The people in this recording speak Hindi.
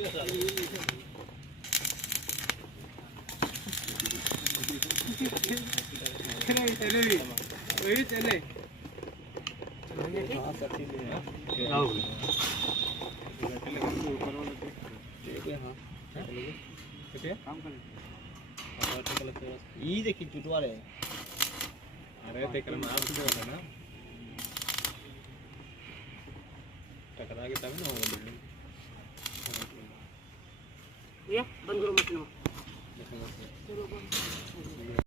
चले वही चले ये देखिए चुटवा रहे अरे तेरे मार तो होगा ना टकरा के तब ना होगा बिल्डिंग ये बंद करो मशीन